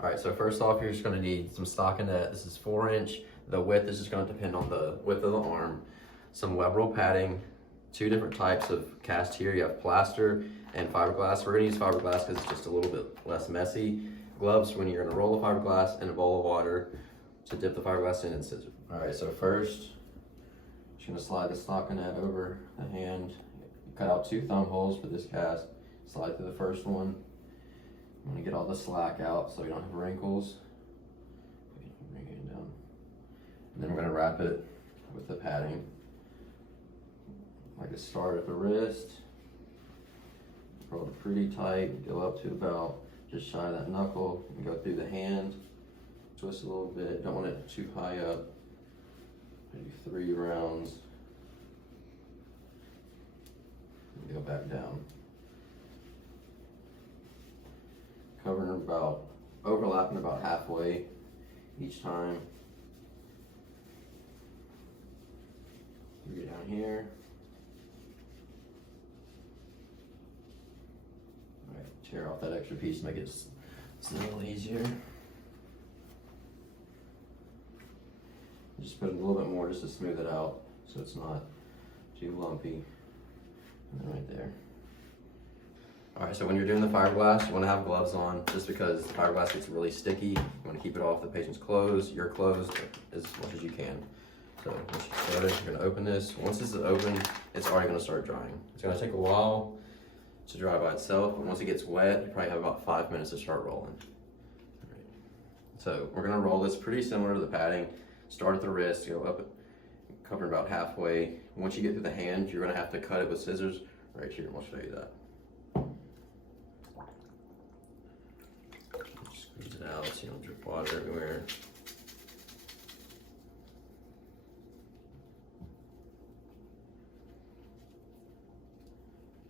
All right, so first off, you're just gonna need some stockinette. This is 4-inch. The width is just gonna depend on the width of the arm. Some web roll padding, 2 different types of cast here. You have plaster and fiberglass. We're gonna use fiberglass because it's just a little bit less messy. Gloves when you're gonna roll the fiberglass, and a bowl of water to dip the fiberglass in, and scissors. All right, so first, just gonna slide the stockinette over the hand. You cut out 2 thumb holes for this cast. Slide through the first one. I'm gonna get all the slack out so we don't have wrinkles. Bring it down. And then we're gonna wrap it with the padding. Like to start at the wrist. Roll it pretty tight, go up to about just shy of that knuckle, and go through the hand. Twist a little bit, don't want it too high up. Maybe 3 rounds. And go back down. Covering about, overlapping about halfway each time. 3 down here. All right, tear off that extra piece, make it a little easier. Just put a little bit more just to smooth it out so it's not too lumpy. And then right there. All right, so when you're doing the fiberglass, you want to have gloves on just because the fiberglass gets really sticky. You want to keep it off the patient's clothes, your clothes, as much as you can. So once you start it, you're going to open this. Once this is open, it's already going to start drying. It's going to take a while to dry by itself, but once it gets wet, you probably have about 5 minutes to start rolling. All right. So we're going to roll this pretty similar to the padding. Start at the wrist, go up, cover about halfway. Once you get to the hand, you're going to have to cut it with scissors right here. We'll show you that. Squeeze it out so you don't drip water everywhere.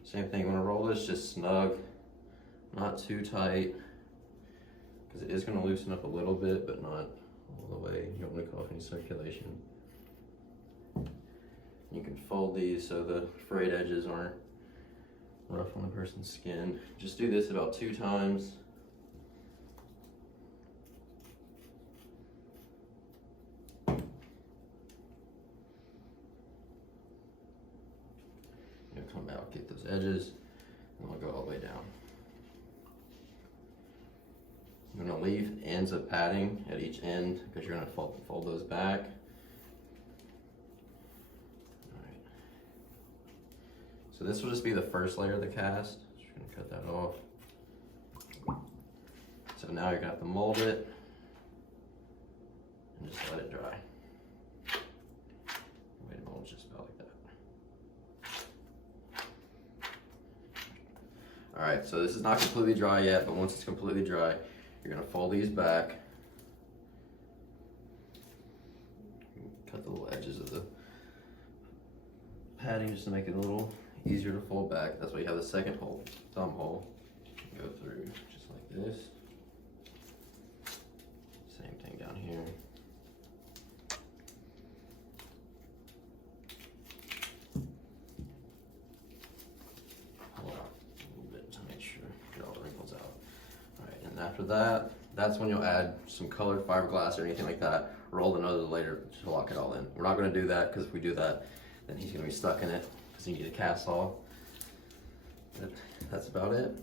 Same thing, you want to roll this just snug, not too tight, because it is going to loosen up a little bit, but not all the way. You don't want to cut off any circulation. You can fold these so the frayed edges aren't rough on the person's skin. Just do this about 2 times. Come out, get those edges, and we'll go all the way down. I'm going to leave ends of padding at each end because you're going to fold those back. All right. So this will just be the first layer of the cast. Just going to cut that off. So now you're going to have to mold it and just let it dry. The way to mold is just about like that. All right, so this is not completely dry yet, but once it's completely dry, you're gonna fold these back. Cut the little edges of the padding just to make it a little easier to fold back. That's why you have the second hole, thumb hole. Go through just like this. Same thing down here. After that, that's when you'll add some colored fiberglass or anything like that. Roll the nose later to lock it all in. We're not going to do that because if we do that, then he's going to be stuck in it because you need a cast all. But that's about it.